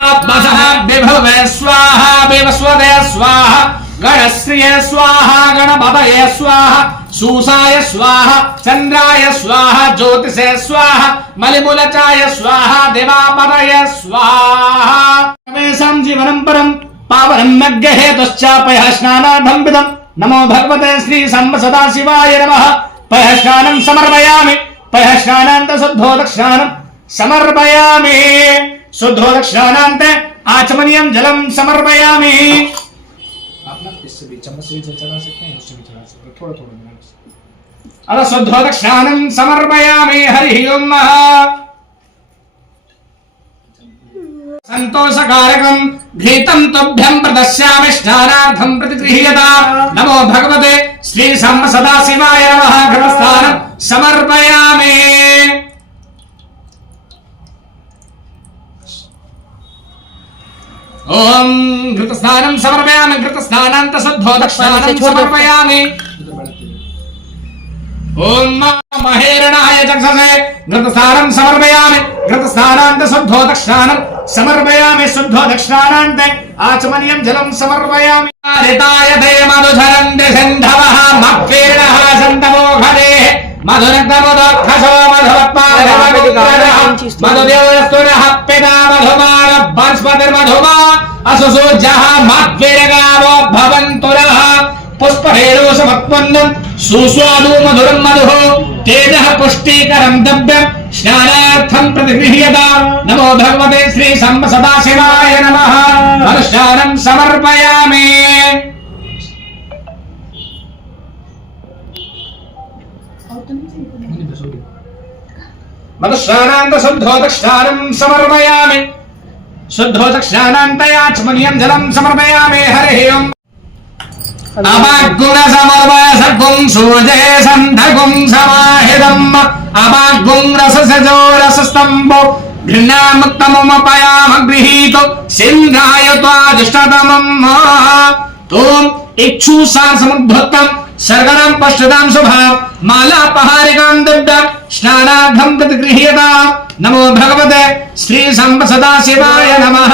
विभवे स्वाहा विवस्वते स्वाहा गणश्रिय स्वाहा गणपतये स्वाहा सूसाय स्वाहा चंद्राय स्वाहा ज्योतिषे स्वाहा मलिमूलचाय स्वाहा देवापतये स्वाहा रमेशं जीवनं परं पावनं यज्ञहेतुश्चापयः स्नानार्थं विदं नमो भगवते श्री सांब सदाशिवाय नमः पयः स्नानं समर्पयामि पयः स्नानान्त शुद्धोदकस्नानं समर्पयामि शुद्धोदकस्नानान्ते आचमनीयं जलं समर्पयामि। आप ना इससे भी चम्मच से भी चला सकते हैं, उससे भी चला सकते हैं, थोड़ा थोड़ा अतः शुद्धोदकस्नानं समर्पयामि। हरि ओम संतोषकारकं घृतं तुभ्यं प्रदस्यामि स्नानार्थं प्रतिगृह्यता नमो भगवते श्री सांब सदाशिवाय नमः घृतस्नानं समर्पयामि। ओम घृतस्नानं समर्पयामि घृतस्नानान्त शुद्धोदकस्नानं समर्पयामि। ओम महेरणाय चक्षसे घृतस्नानं समर्पयामि घृतस्नानान्त शुद्धोदकस्नानं समर्पयामि शुद्धोदकस्नानान्ते आचमनीयं जलं समर्पयामि। हरिताय ते मधुधरन्ति सिन्धवः मक्कीर्णः सन्तमोघने मधुरक्तमुदोत्खसो मधुवत्पादः मधुदेवस्तुनः पिता मधुमान वनस्पतिर्मधुमा असुसूज्यः मक्कीर्गावो भवन्तुरः पुष्पहेरोसमत्पन्नं सुस्वादु मधुरं मधुः तेजः पुष्टिकरं द्रव्यं स्नानार्थं प्रतिगृह्यता नमो भगवते श्री सांब सदाशिवाय नमः अनुष्ठानं समर्पयामि। मधुस्नानान्त शुद्धोदकस्नानं समर्पयामि शुद्धोदकस्नानान्त आचमनीयं जलं समर्पयामि। हरि ओम अवाग्गुण समर्पय सद्गुं सूजे सन्धगुं समाहितम् अवाग्गुं रससजो रसस्तम्भो घृणामुक्तमुपयाम गृहीतो सिंहाय त्वादिष्टतमम् तोम इक्षुसार समुद्भक्तं सर्गरं पश्चादां शुभां मालापहारिकां दब्दां स्नानार्थं प्रतिगृह्यता नमो भगवते श्री सांब सदाशिवाय नमः।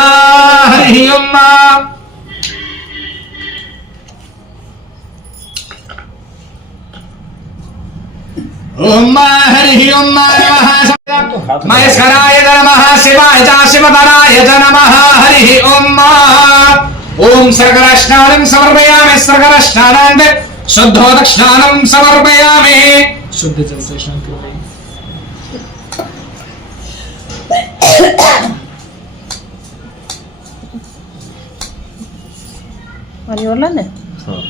हरि ओम ओम हरि ओम नमः महेश्वराय नमः शिवाय च शिवतराय च नमः। हरि ओम ओम सर्गरस्नानं समर्पयामि सर्गरस्नानान्ते शुद्धोदकस्नानं समर्पयामि। शुद्ध जल से स्नान करो। वाली वाला ने हां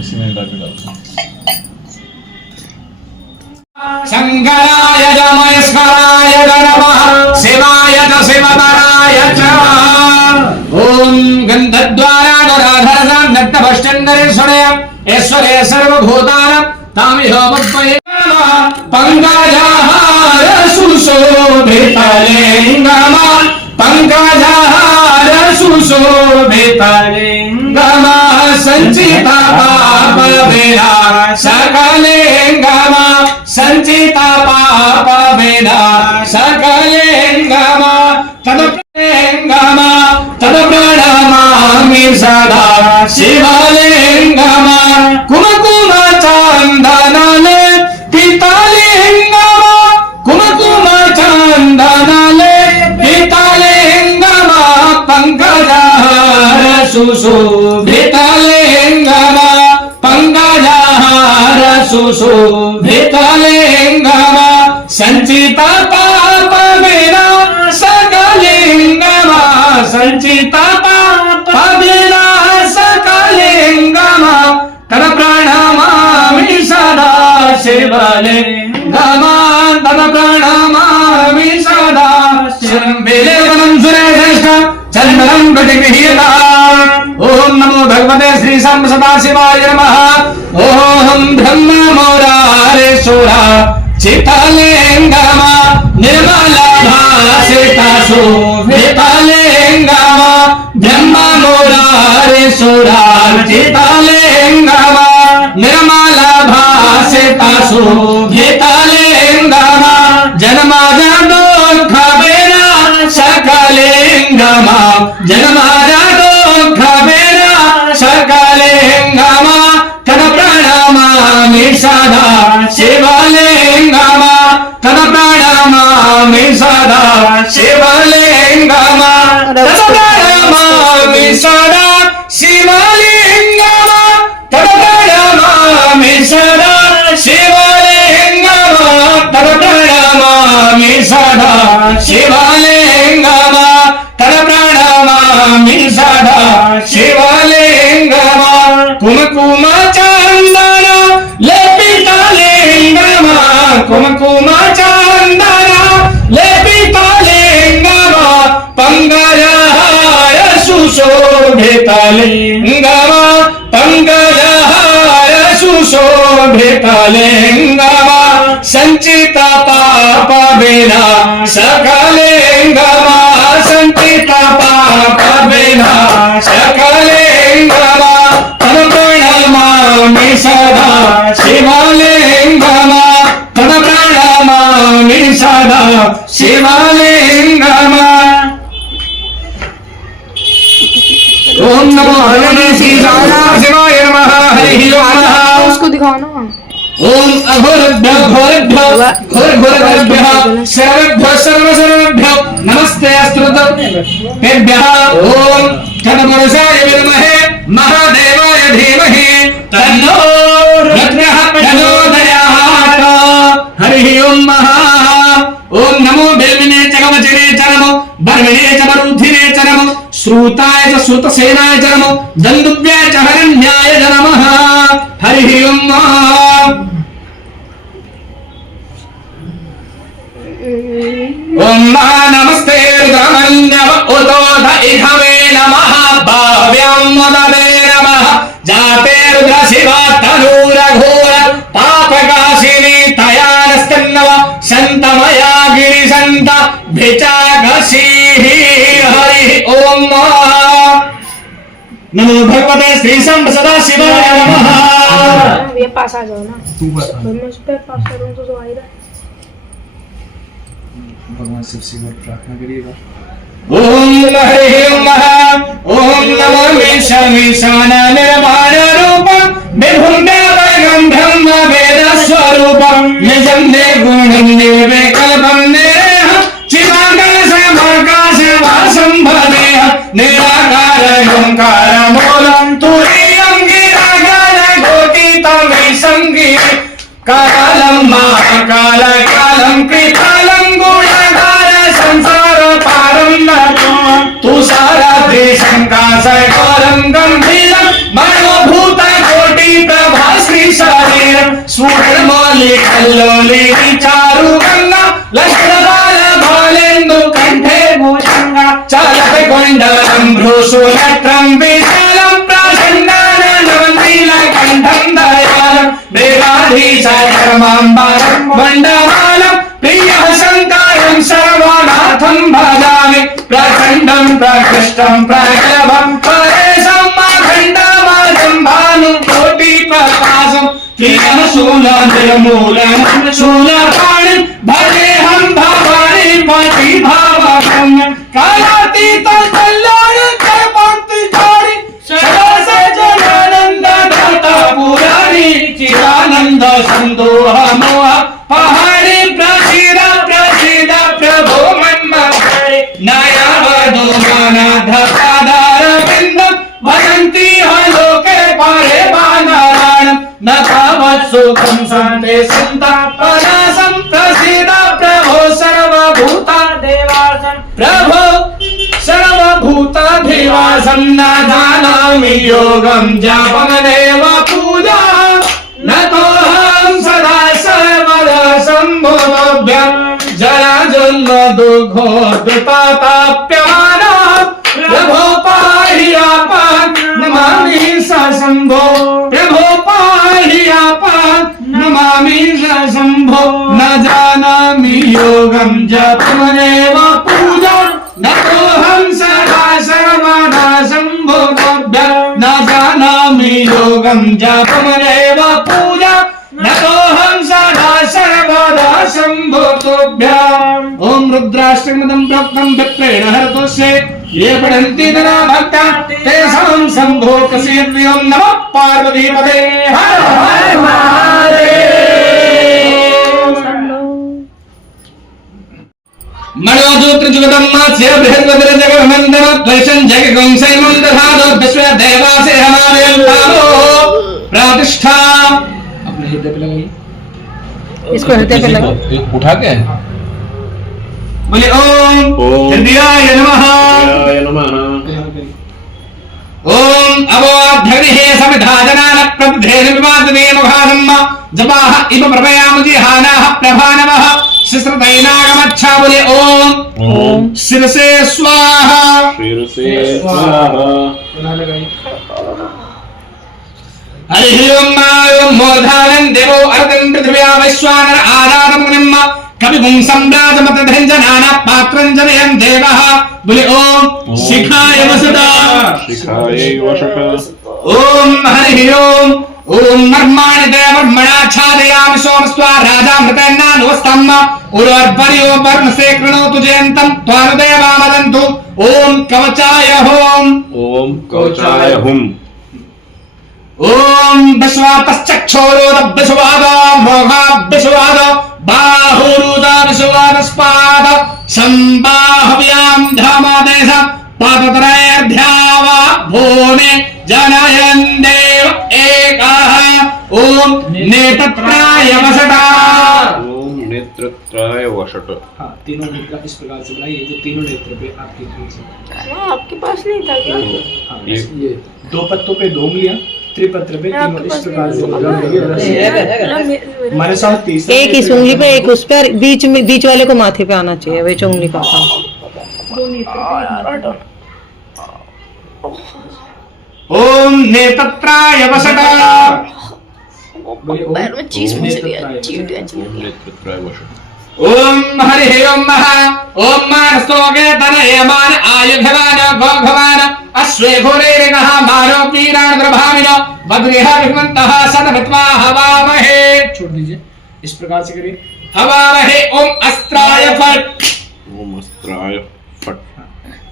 इसमें डाल शंकराय च महेश्वराय च नमः शिवाय च शिवतराय च ओम गंधद्वारा दुराधरसां नक्तभष्टंगरेश्वरय ऐश्वर्य सर्वभूतानां तामिहोमुपये पंकजहार सुशोभितलिंगम पंकजहार सुशोभितलिंगम संचिता पापविनाशकलिंगम संचिता पापविनाशकलिंगम तदुलिंगम तदप्रणमामि सदा शिवलिंगम कुमकुम चंदनले पितलिंगम कुमकुम चंदनले पितलिंगम पंकजहार सुशोभितलिंगम पंकजहार सुशोभितलिंगम संचिता पापविनाशकलिंगम संचिता पापविनाशकलिंगम तद प्रणमामि सदा शिवलिंगम तद प्रणमामि सदा शिवलिंगम सुरेश्रेष्ठ चंद्रं प्रतिगृह्यता। ओम नमो भगवते श्री सांब सदाशिवाय नमः। ओम ब्रह्म मुरारेश्वरा चितलिंगम निर्मला शोभितलिंगम ब्रह्म मुरारेश्वरा चितलिंगम निर्मला शोभितलिंगम जन्म दुःख विनाशकलिंगम జగమాజాతో ఖవేన సకలేంగమ తన ప్రణామామి సదా శివలింగమ తన ప్రణామామి సదా శివలింగమ తన ప్రణామామి సదా శివలింగమ తన ప్రణామామి సదా శివలింగమ తన ప్రణామామి సదా శివలింగమ తన ప్రణామామి సదా శివలింగమ కుమకుమ చందన లేపితలింగమ కుమకుమ చందన లేపితలింగమ పంగజహార సుశోభితలింగమ పంగజహార సుశోభితలింగమ సంచిత పాప వినా సకలింగమ సంచిత పాప వినా సకలింగమ తన ప్రణామామి సదా శివలింగమ తన ప్రణామామి సదా శివలింగమ ఓం నమో భగవతే శ్రీరామాయ నమః హరి ఓం నమః उसको दिखाओ ना। ओम अघोरभ्यो घोरभ्यो घोर घोरभ्यः सर्वेभ्यो सर्वसर्वेभ्यो नमस्ते अस्तुतेभ्यः ओम तत्पुरुषाय विद्महे महादेवाय धीमहि तन्नो रुद्रः प्रचोदयात् हरि ओम ओम नमो बेलविने च कवचिने च नमो बर्विने च बरूथिने च नमो श्रुताय च श्रुतसेनाय च नमो दन्दुभ्याय च हरण्याय च नमः हरि ओम ओम नमस्ते रुद्रमन्यव उदोध इधवे नमः भाव्यं मुदवे नमः जाते रुद्र शिवा तनूर घोर पापकाशिनी तयानस्तन्नव शन्तमया गिरिशन्त भिचागशीहि हरि ओम नमो भगवते श्री शंभ सदा शिवाय नमः। ये पास आ जाओ ना। तू बता मैं उस पे पास करूँ तो आ ही रहा है। भगवान शिव से प्रार्थना करिएगा। ओम हरि ओम ओम नमो विश्वेशान निर्वाण रूपं विभुं ब्रह्म वेद स्वरूपं निजं निर्गुणं निर्विकल्पं निरहं चिदानंद समाकाश वासं भवेह निराकार ओंकार मूलं तुरीयं गिरागार कोटितमीशं गिरि कालं महाकाल कालं कृतालं गुणागार संसार पारं नतो तुषाराद्रि शङ्काशैकोलं गम्भीरं मनोभूत कोटि प्रभा श्री शरीरं स्फुटमौलि कल्लोलि विचारु गंगा लक्ष्मणबाल बालेन्दु कंठे भुजंगा चलत कुण्डलं भ्रूशूलत्रं विशालं प्रसन्नाननं नीलकण्ठं दयालं वेदाधीशकर्माम्बरं वण्डमालं प्रियः शङ्करं सर्वनाथं भजामि प्रचण्डं प्रकृष्टं प्रगल्भं परेशं अखण्डमाजं भानुकोटिप्रकाशं त्रिशूलं निर्मूलं शूलपाणिं भजेऽहं भवानी पतिभावकं कालातीतं कल्याणकरपङ्क्तिधारी सदा सज्जनानन्ददाता पुरारी चिदानन्द सन्दोह मोह पहाड़ी प्रसीद प्रसीद प्रभो मन्मथारी नयावधो मानाध पादारविन्दं वदन्ति लोके पारे वानराणं न तावत् सुखं सन्ते सन्तापनाशं प्रसीद प्रभो सर्वभूतादेवासं प्रभो सर्वभूताधिवासं न जानामि योगं जपमेव पूजा न तोऽहं सदा सर्वदा सम्भोभ्यं जरा जन्म दुःखोद्ताप्यमाना प्रभो पाहि आपन् नमामि सशम्भो प्रभो पाहि आपन् नमामि सशम्भो न जानामि योगं जपमेव पूजा न तोऽहं सदा सर्वदा सम्भोभ्यं न जानामि योगं जपमेव पूजा न तोऽहं सदा सर्वदा सम्भोभ्यम् ओम रुद्राष्टकमदं प्रोक्तं विप्रेण हरतोऽस्य ये पठन्ति तना भक्ता तेषां शम्भो कसीर्व्यों नमः पार्वतीपते हर हर महादेव। मनोजूत्र जुगतम्मास्य बृहस्पतिर जगन्मन्दन द्वैषं जगगंसैमं दधातो विश्व देवासे हमारे लाभो प्रतिष्ठा। अपने हृदय पे लगाइए, इसको हृदय पे लगा। उठा के बोले ओम हृदयाय नमः। ओम अवोद्धरिः समिधाजनान प्रबुद्धेन विवादने मुखाधम्म जपाः इव प्रभयाम जिहानाः प्रभानवः शिश्रतैनागमच्छा। बोले ओम शिरसे स्वाहा। हरि ओम मूर्धानं देवो अर्धं पृथिव्या वैश्वानर आराधं मुनिम् कविगुं सम्राजमत धञ्जनान पात्रं जनयन् देवः। बोले ओम शिखाय वसता। ओम हरि ओम मर्माणि देवर्मणाच्छादयामि सोमस्त्वा राजामृतेनानुवस्तम् उर्वर्पर्यो वर्णसे कृणोतु जयन्तं त्वानुदेवा वदन्तु। ओम कवचाय होम। ओम विश्वातश्चक्षोरोद विश्वाद मोघा विश्वाद बाहुरुद विश्वाद स्पाद संबाहव्याम धमादेश पादत्रयर्ध्यावा भूमि जनयन् देव एकः। ओम नेत्रत्राय वसटा। हाँ, तीनों नेत्र इस प्रकार से बनाइए जो तीनों नेत्र पे आपकी आपके पास नहीं था क्या? हाँ, ये दो पत्तों पे दो उंगलियां, त्रिपत्र पे तीनों इस प्रकार से हमारे साथ तीसरा एक इस उंगली पे, एक उस पर, बीच में बीच वाले को माथे पे आना चाहिए, वे उंगली का। ओम नेत्रत्राय वसटा। पैर में चीज में चली ओम हरि ओम महा। ओम मानस्तोगे तनयमान आयुधवान गौघवान अश्वे घोरेरिणः मानो पीरान् द्रभामिन बद्रिह विमन्तः सदभित्वा हवामहे। छोड़ दीजिए, इस प्रकार से करिए। हवामहे। ओम अस्त्राय फट्।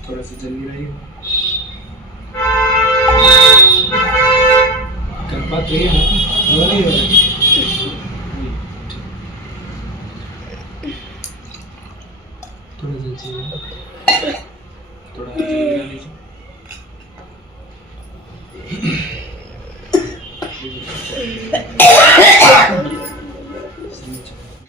थोड़ा सा जल्दी रहिए। कर पाते हैं वो नहीं हो रहा। थोड़ा जल्दी, थोड़ा जल्दी लीजिए।